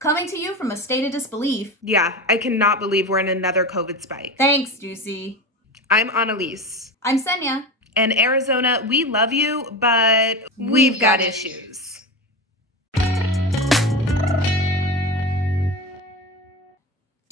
Coming to you from a state of disbelief. Yeah, I cannot believe we're in another COVID spike. Thanks, Ducey. I'm Annalise. I'm Senya. And Arizona, we love you, but We've got issues.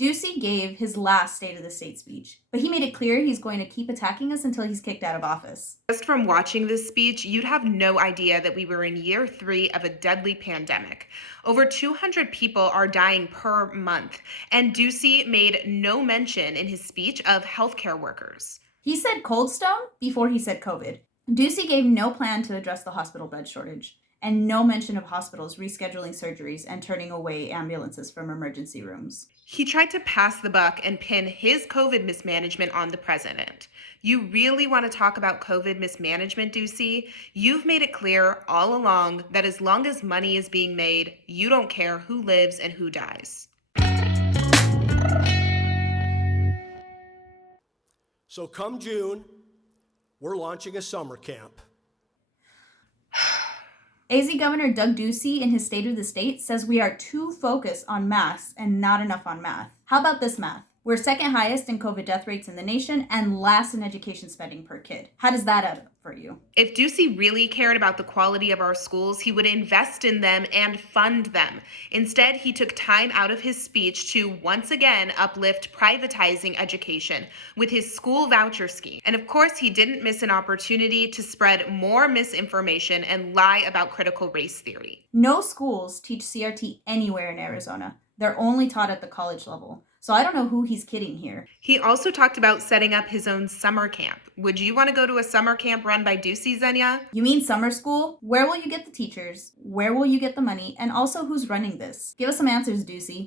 Ducey gave his last State of the State speech, but he made it clear he's going to keep attacking us until he's kicked out of office. Just from watching this speech, you'd have no idea that we were in year 3 of a deadly pandemic. Over 200 people are dying per month, and Ducey made no mention in his speech of healthcare workers. He said cold stone before he said COVID. Ducey gave no plan to address the hospital bed shortage, and no mention of hospitals rescheduling surgeries and turning away ambulances from emergency rooms. He tried to pass the buck and pin his COVID mismanagement on the president. You really want to talk about COVID mismanagement, Ducey? You've made it clear all along that as long as money is being made, you don't care who lives and who dies. So come June, we're launching a summer camp. AZ Governor Doug Ducey in his State of the State says we are too focused on masks and not enough on math. How about this math? We're second highest in COVID death rates in the nation and last in education spending per kid. How does that add up for you? If Ducey really cared about the quality of our schools, he would invest in them and fund them. Instead, he took time out of his speech to once again uplift privatizing education with his school voucher scheme. And of course, he didn't miss an opportunity to spread more misinformation and lie about critical race theory. No schools teach CRT anywhere in Arizona. They're only taught at the college level. So I don't know who he's kidding here. He also talked about setting up his own summer camp. Would you want to go to a summer camp run by Ducey, Xenia? You mean summer school? Where will you get the teachers? Where will you get the money? And also, who's running this? Give us some answers, Ducey.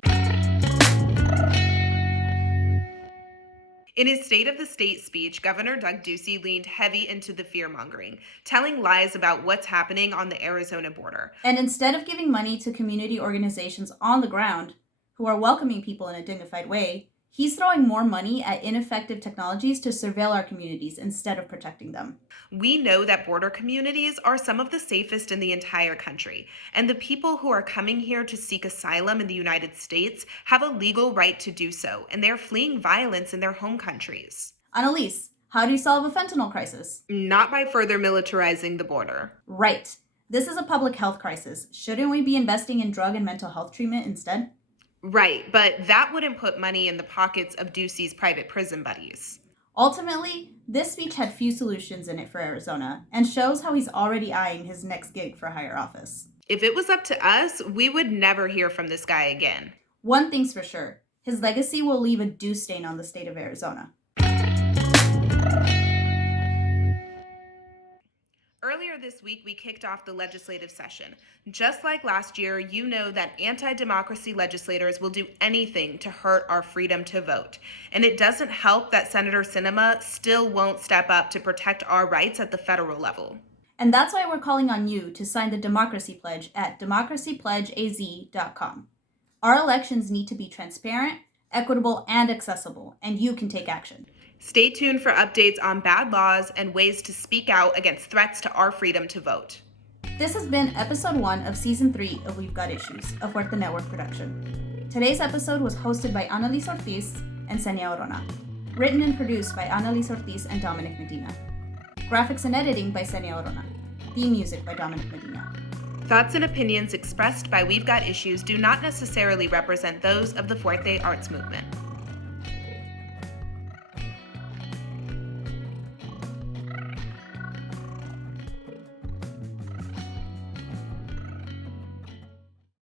In his State of the State speech, Governor Doug Ducey leaned heavy into the fear-mongering, telling lies about what's happening on the Arizona border. And instead of giving money to community organizations on the ground, who are welcoming people in a dignified way, he's throwing more money at ineffective technologies to surveil our communities instead of protecting them. We know that border communities are some of the safest in the entire country, and the people who are coming here to seek asylum in the United States have a legal right to do so, and they're fleeing violence in their home countries. Annalise, how do you solve a fentanyl crisis? Not by further militarizing the border. Right. This is a public health crisis. Shouldn't we be investing in drug and mental health treatment instead? Right, but that wouldn't put money in the pockets of Ducey's private prison buddies. Ultimately, this speech had few solutions in it for Arizona and shows how he's already eyeing his next gig for higher office. If it was up to us, we would never hear from this guy again. One thing's for sure, his legacy will leave a dew stain on the state of Arizona. Earlier this week, we kicked off the legislative session. Just like last year, you know that anti-democracy legislators will do anything to hurt our freedom to vote. And it doesn't help that Senator Sinema still won't step up to protect our rights at the federal level. And that's why we're calling on you to sign the Democracy Pledge at democracypledgeaz.com. Our elections need to be transparent, equitable, and accessible, and you can take action. Stay tuned for updates on bad laws and ways to speak out against threats to our freedom to vote. This has been episode 1 of season 3 of We've Got Issues, a Fuerte Network production. Today's episode was hosted by Annalise Ortiz and Senya Orona. Written and produced by Annalise Ortiz and Dominic Medina. Graphics and editing by Senya Orona. Theme music by Dominic Medina. Thoughts and opinions expressed by We've Got Issues do not necessarily represent those of the Fuerte Arts Movement.